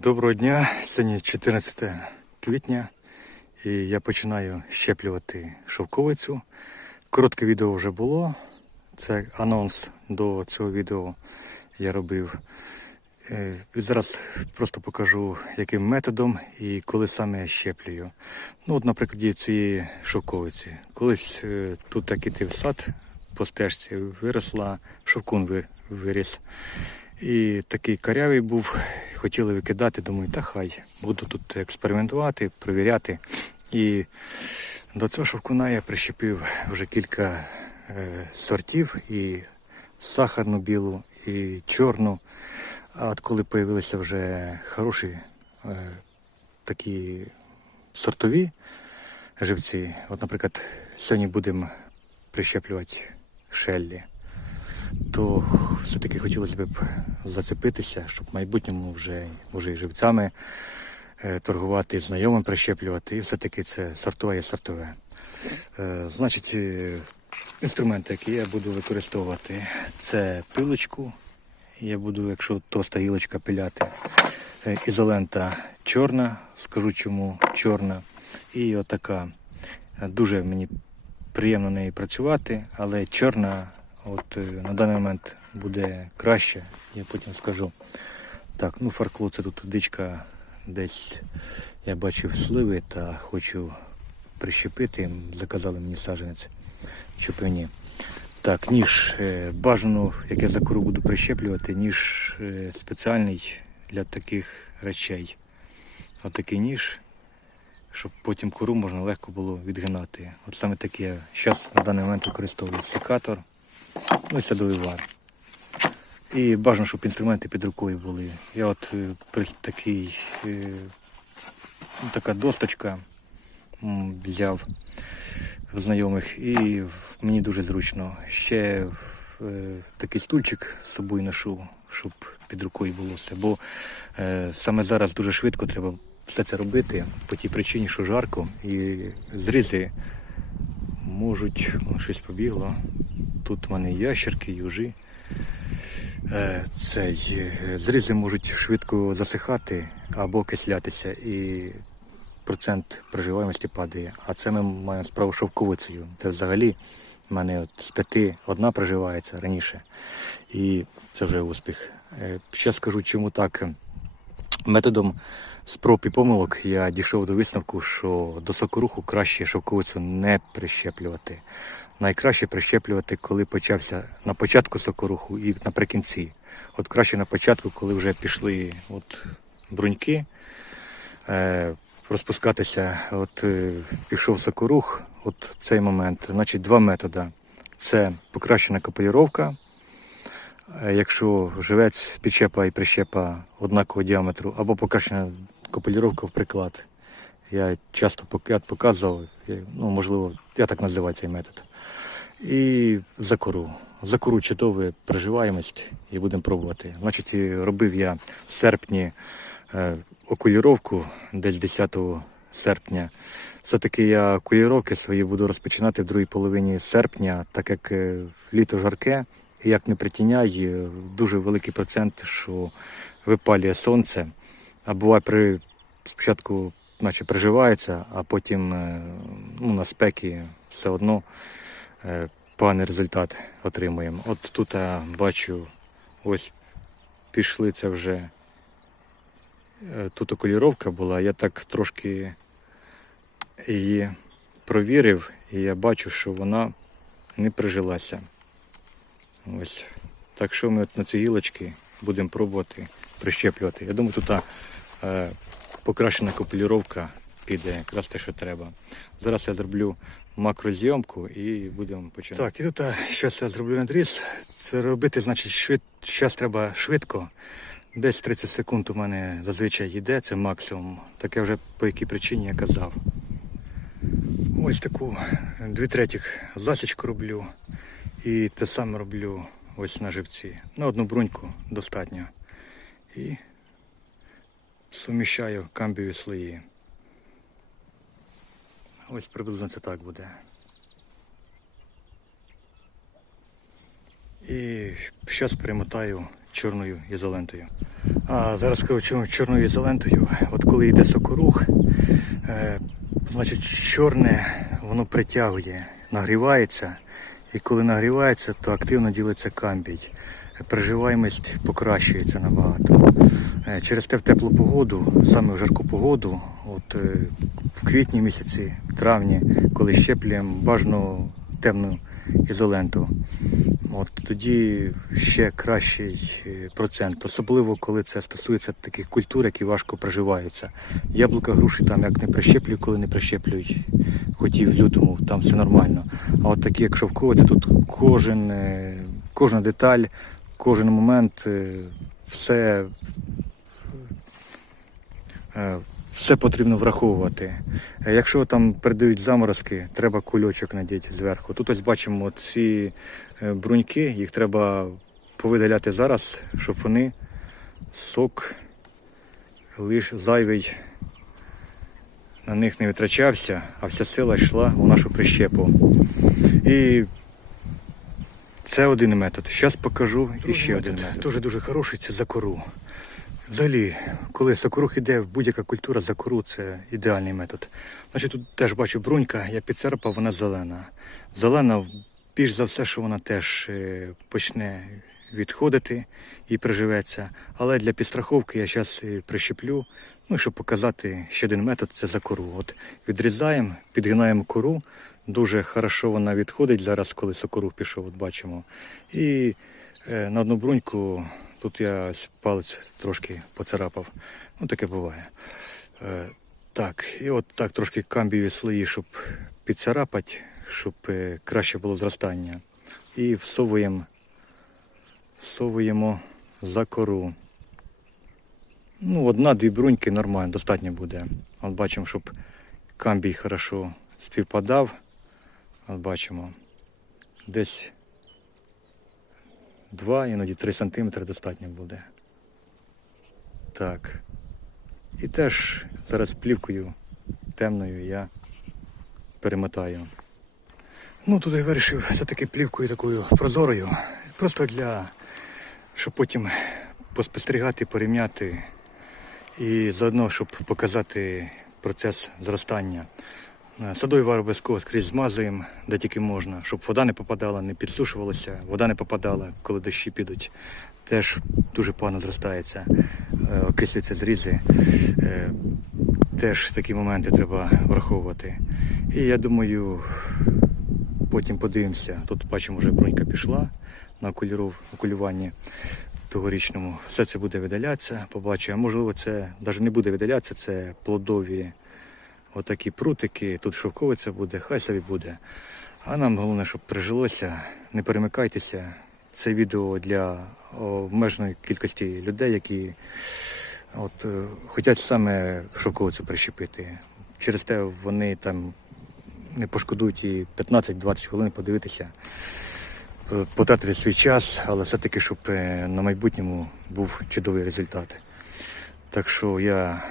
Доброго дня, сьогодні 14 квітня і я починаю щеплювати шовковицю. Коротке відео вже було. Це анонс до цього відео я робив. Е, Зараз просто покажу, яким методом і коли саме я щеплюю. Ну, от, на прикладі цієї шовковиці. Колись е, тут так іти в сад по стежці виросла, шовкун виріс. І такий карявий був, хотіли викидати, думаю, та хай, буду тут експериментувати, перевіряти. І до цього шовкуна я прищепив вже кілька е, сортів, і сахарну білу, і чорну. А от коли з'явилися вже хороші е, такі сортові живці, от, наприклад, сьогодні будемо прищеплювати шеллі то все-таки хотілося б зацепитися, щоб в майбутньому вже, вже і живцями е, торгувати, знайомим прищеплювати. І все-таки це сортове є сортове. Е, Значить, е, інструменти, які я буду використовувати, це пилочку. Я буду, якщо тоста гілочка пиляти, ізолента чорна, скажу чому чорна. І отака. Дуже мені приємно нею працювати, але чорна от е, на даний момент буде краще, я потім скажу. Так, ну фаркло це тут дичка десь я бачив сливи та хочу прищепити. Заказали мені саджанець чупині. Так, ніж е, бажано, як я за кору буду прищеплювати, ніж е, спеціальний для таких речей. Отакий ніж, щоб потім кору можна легко було відгинати. От саме таке я зараз на даний момент використовую секатор, ну садовий вар. І бажано, щоб інструменти під рукою були. Я от е, такий, е, така досточка взяв в знайомих і мені дуже зручно. Ще е, такий стульчик з собою ношу, щоб під рукою було все. Бо саме зараз дуже швидко треба все це робити по тій причині, що жарко, і зризи можуть, О, щось побігло. Тут в мене ящерки, южі. Е, Цей, е, зризи можуть швидко засихати або кислятися, і процент проживаємості падає. А це ми маємо справу шовковицею. Це взагалі в мене от з п'яти одна проживається раніше. І це вже успіх. Ще скажу, чому так. Методом спроб і помилок я дійшов до висновку, що до сокоруху краще шовковицю не прищеплювати. Найкраще прищеплювати, коли почався на початку сокоруху і наприкінці. От краще на початку, коли вже пішли от бруньки, е, розпускатися, от е, пішов сокорух, от цей момент. Значить, два методи. Це покращена капелюровка. Якщо живець, підщепа і прищепа однакового діаметру, або покращена капелюровка в приклад. Я часто показував, ну, можливо, я так називаю цей метод. І за кору. За кору чудова проживаємость і будемо пробувати. Значить, робив я в серпні е, окуліровку десь 10 серпня. Все-таки я окуліровки свої буду розпочинати в другій половині серпня, так як е, літо жарке, як не притіняй, е, дуже великий процент, що випалює сонце. А буває при спочатку наче приживається, а потім е, ну, на спеки все одно е, поганий результат отримуємо. От тут я бачу, ось пішли це вже. Тут окуліровка була, я так трошки її провірив, і я бачу, що вона не прижилася. Ось. Так що ми от на ці гілочки будемо пробувати прищеплювати. Я думаю, тут е, покращена копулюровка піде якраз те, що треба. Зараз я зроблю макрозйомку і будемо починати. Так, і тут зараз я зроблю надріз. Це робити, значить, швид... зараз треба швидко. Десь 30 секунд у мене зазвичай йде, це максимум. Таке вже по якій причині я казав. Ось таку дві третіх засічку роблю. І те саме роблю ось на живці. На одну бруньку достатньо. І суміщаю камбіві слої. Ось приблизно це так буде. І зараз перемотаю чорною ізолентою. А зараз кажу, чому чорною ізолентою. От коли йде сокорух, е, значить чорне воно притягує, нагрівається. І коли нагрівається, то активно ділиться камбій. Приживаємість покращується набагато. Е, Через те в теплу погоду, саме в жарку погоду, от е, в квітні місяці, в травні, коли щеплюємо бажано темну ізоленту. От тоді ще кращий е, процент, особливо коли це стосується таких культур, які важко приживаються. Яблука, груші там як не прищеплюють, коли не прищеплюють, хоч і в лютому, там все нормально. А от такі, як шовковиця, тут кожен, е, кожна деталь, кожен момент, е, все, все потрібно враховувати. Якщо там передають заморозки, треба кульочок надіти зверху. Тут ось бачимо ці е, бруньки, їх треба повидаляти зараз, щоб вони сок лише зайвий на них не витрачався, а вся сила йшла у нашу прищепу. І це один метод. Зараз покажу і ще один метод. Дуже дуже хороший це за кору. Взагалі, коли сокорух іде, будь-яка культура за кору це ідеальний метод. Значить, тут теж бачу брунька, я підцарапав, вона зелена. Зелена, більш за все, що вона теж е, почне відходити і приживеться. Але для підстраховки я зараз прищеплю, ну, щоб показати ще один метод це за кору. От відрізаємо, підгинаємо кору. Дуже хорошо вона відходить зараз, коли сокорух пішов, от бачимо. І е, на одну бруньку тут я палець трошки поцарапав. Ну таке буває. Е, так, і от так трошки камбіві слої, щоб підцарапати, щоб е, краще було зростання. І всовуємо, всовуємо за кору. Ну, одна-дві бруньки нормально, достатньо буде. От бачимо, щоб камбій хорошо співпадав. От бачимо. Десь 2, іноді 3 см достатньо буде. Так. І теж зараз плівкою темною я перемотаю. Ну, тут я вирішив все-таки плівкою такою прозорою. Просто для, щоб потім поспостерігати, порівняти і заодно, щоб показати процес зростання. Е, Садовий вар обов'язково скрізь змазуємо, де тільки можна, щоб вода не попадала, не підсушувалася, вода не попадала, коли дощі підуть. Теж дуже погано зростається, е, окислюються зрізи. Е, Теж такі моменти треба враховувати. І я думаю, потім подивимося. Тут бачимо, вже брунька пішла на окулюванні тогорічному. Все це буде видалятися, побачу. А можливо, це навіть не буде видалятися, це плодові отакі прутики. Тут шовковиця буде, хай собі буде. А нам головне, щоб прижилося. Не перемикайтеся. Це відео для обмеженої кількості людей, які от, е, хочуть саме шовковицю прищепити. Через те вони там не пошкодують і 15-20 хвилин подивитися, е, потратити свій час, але все-таки, щоб е, на майбутньому був чудовий результат. Так що я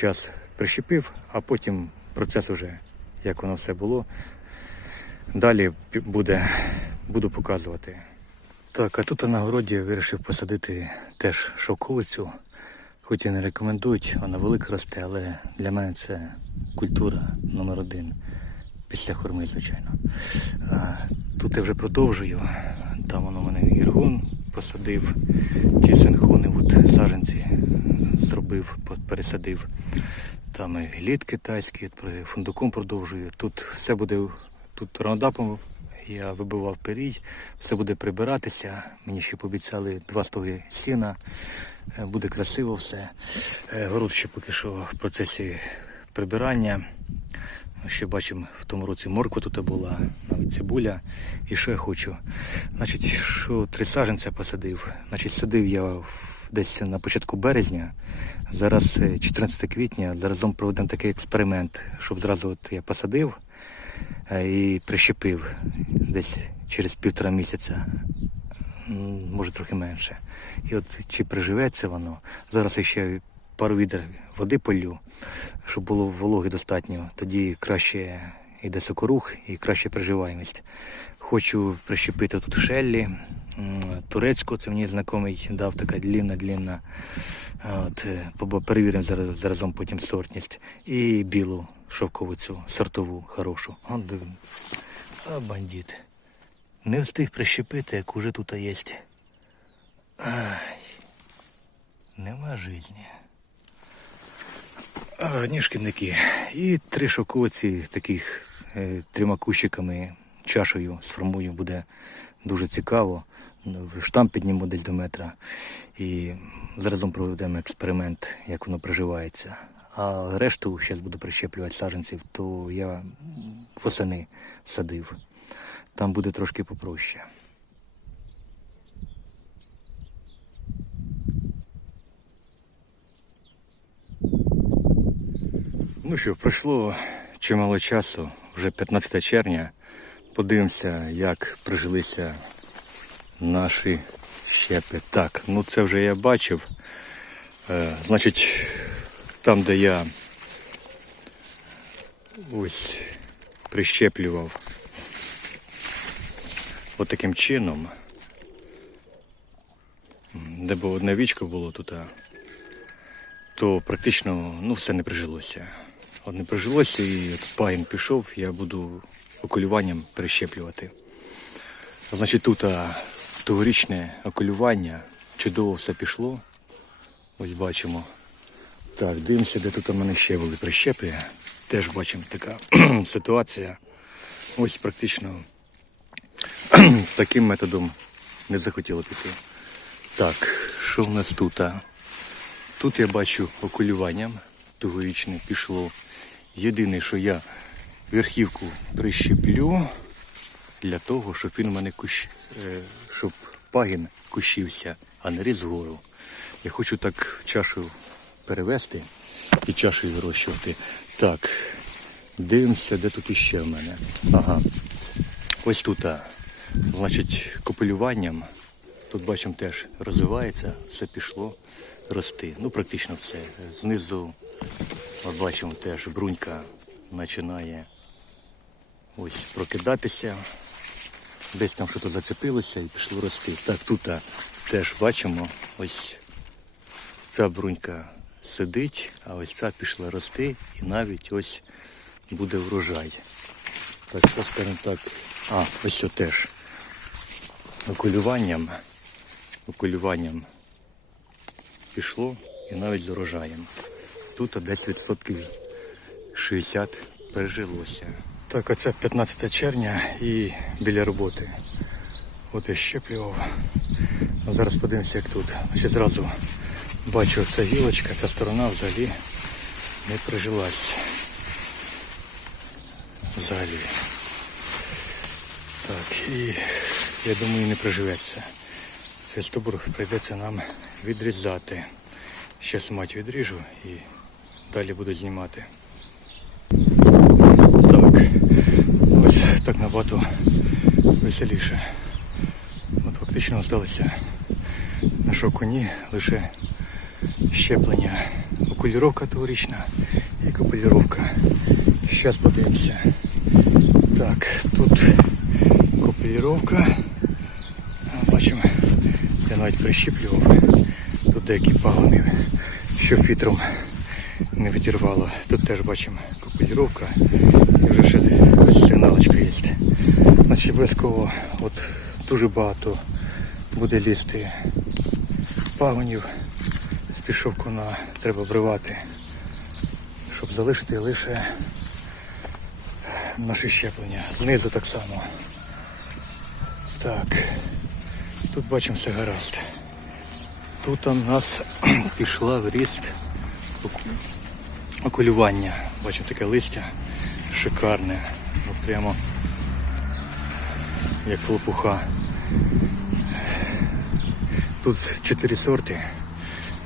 зараз прищепив, а потім процес уже, як воно все було. Далі буде, буду показувати. Так, а тут на городі вирішив посадити теж шовковицю. Хоч і не рекомендують, вона велика росте, але для мене це культура номер один. Після хурми, звичайно. Тут я вже продовжую. Там воно мене гіргон посадив, ті синхони, от саженці зробив, пересадив. Там і глід китайський, фундуком продовжую. Тут все буде, тут ронодапом я вибивав перій, все буде прибиратися. Мені ще пообіцяли два стоги сіна. Е, Буде красиво все. Е, Город ще поки що в процесі прибирання. Ще бачимо, в тому році морква тут була, навіть цибуля. І що я хочу? Значить, що три саженця посадив. Значить, садив я в- десь на початку березня. Зараз е, 14 квітня. Заразом проведемо такий експеримент, щоб зразу от я посадив е, і прищепив десь через півтора місяця. Може трохи менше. І от чи приживеться воно. Зараз я ще пару відер води полю, щоб було вологи достатньо. Тоді краще йде сокорух і краща приживаємість. Хочу прищепити тут шеллі, турецьку, це мені знайомий дав така длінна-длінна. Е, побо- перевіримо зараз, заразом потім сортність. І білу шовковицю, сортову, хорошу. А бандит. Не встиг прищепити, як уже тут є. Ай, нема житті. Одні шкідники. І три шовковиці таких е, трьома кущиками, чашею сформую, буде дуже цікаво. Штамп підніму десь до метра. І заразом проведемо експеримент, як воно проживається. А решту зараз буду прищеплювати саджанців, то я восени садив. Там буде трошки попроще. Ну що, пройшло чимало часу, вже 15 червня. Подивимося, як прижилися наші щепи. Так, ну це вже я бачив. Е, значить, там, де я ось прищеплював от таким чином, де було одне вічко було тут, то практично ну, все не прижилося. От не прижилося і от пагін пішов, я буду окулюванням перещеплювати. Значить, тут тогорічне окулювання, чудово все пішло. Ось бачимо. Так, дивимося, де тут у мене ще були прищепи. Теж бачимо така ситуація. Ось практично таким методом не захотіло піти. Так, що в нас тут? Тут я бачу окулюванням тогорічне пішло. Єдине, що я верхівку прищеплю для того, щоб він у мене кущ, е, щоб пагін кущився, а не ріс вгору. Я хочу так чашу перевести і чашею вирощувати. Так, дивимося, де тут іще в мене. Ага. Ось тут, значить, копелюванням. Тут бачимо теж розвивається, все пішло рости. Ну, практично все. Знизу от бачимо теж брунька починає ось прокидатися. Десь там щось зацепилося і пішло рости. Так, тут теж бачимо, ось ця брунька сидить, а ось ця пішла рости і навіть ось буде врожай. Так, що скажімо так. А, ось це теж окулюванням, окулюванням пішло і навіть з урожаєм. Тут десь відсотків 60 пережилося. Так, оце 15 червня і біля роботи. От я щеплював. Зараз подивимося, як тут. Значить, зразу бачу ця гілочка, ця сторона взагалі не прижилась. Взагалі. Так, і я думаю, не приживеться. Цей стовбур прийдеться нам відрізати. Зараз мать відріжу і далі буду знімати. Так, ось так набагато веселіше. От фактично залишилося нашого коні лише щеплення. Окуліровка тогорічна і копуліровка. Зараз подивимося. Так, тут копуліровка. Бачимо, я навіть прищіплював. Тут деякі пагони, що фітром не відірвало. Тут теж бачимо копуліровка. І вже ще ось сигналочка є. Значить обов'язково от дуже багато буде лізти пагонів з пішовкуна треба обривати, щоб залишити лише наше щеплення. Знизу так само. Так, тут бачимо все гаразд. Тут у нас пішла в ріст окулювання. Бачимо таке листя шикарне. Ну, прямо як лопуха. Тут чотири сорти,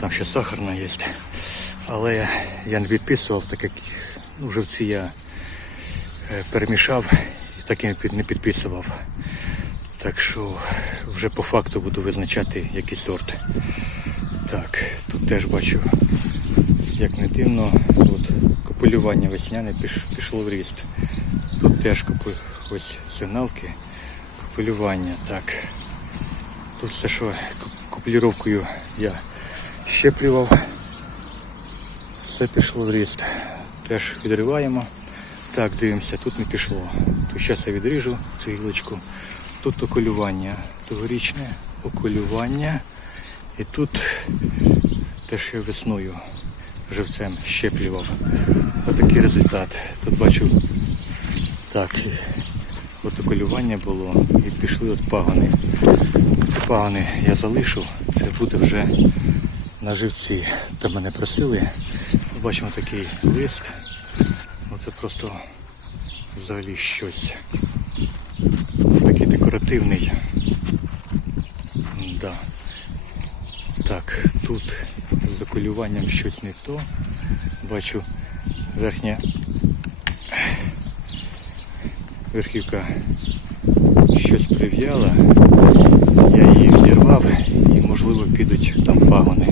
там ще сахарна є. Але я не відписував, так як ну, живці я е, перемішав і так і не підписував. Так що вже по факту буду визначати який сорт. Так, тут теж бачу, як не дивно, от, копулювання весняне пішло в ріст. Тут теж купи, ось сигналки, купелювання. Так. Тут все, що куп- я щеплював. Все пішло в ріст. Теж відриваємо. Так, дивимося, тут не пішло. Тут зараз я відріжу цю гілочку. Тут окулювання тогорічне, окулювання. І тут те, що я весною живцем щеплював. Отакий результат. Тут бачу, так, от окулювання було і пішли от пагони. Ці пагони я залишу, це буде вже на живці. Там мене просили. Бачимо такий лист. Це просто взагалі щось. Такий декоративний. Да. Так, тут з окулюванням щось не то. Бачу верхня верхівка щось прив'яла. Я її відірвав і можливо підуть там пагони.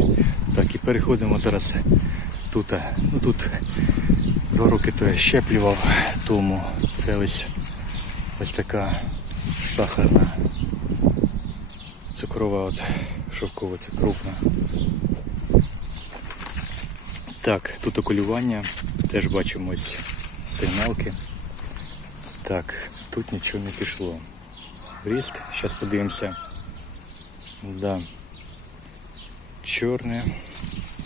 Так, і переходимо зараз тут. Ну тут два роки то я щеплював, тому це ось ось така сахарна цукрова от шовковиця крупна. Так, тут окулювання, теж бачимо ось сигналки. Так, тут нічого не пішло. Ріст, зараз подивимося. Да. Чорне,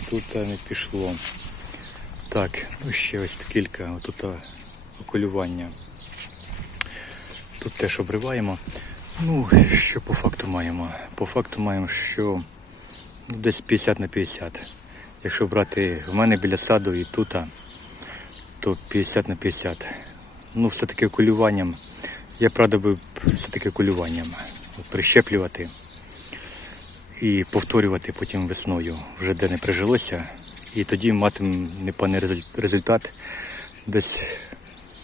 тут не пішло. Так, ну ще ось кілька, отут окулювання. Тут теж обриваємо. Ну, що по факту маємо? По факту маємо, що десь 50 на 50. Якщо брати в мене біля саду і тут, то 50 на 50. Ну, все-таки окулюванням. Я правда би все-таки окулюванням от прищеплювати і повторювати потім весною, вже де не прижилося. І тоді матимемо непоганий результат десь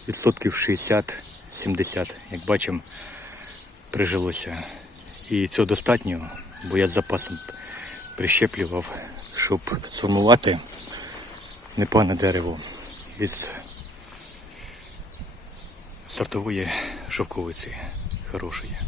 відсотків 60-70, як бачимо, прижилося. І цього достатньо, бо я з запасом прищеплював, щоб сформувати непогане дерево від сортової шовковиці хорошої.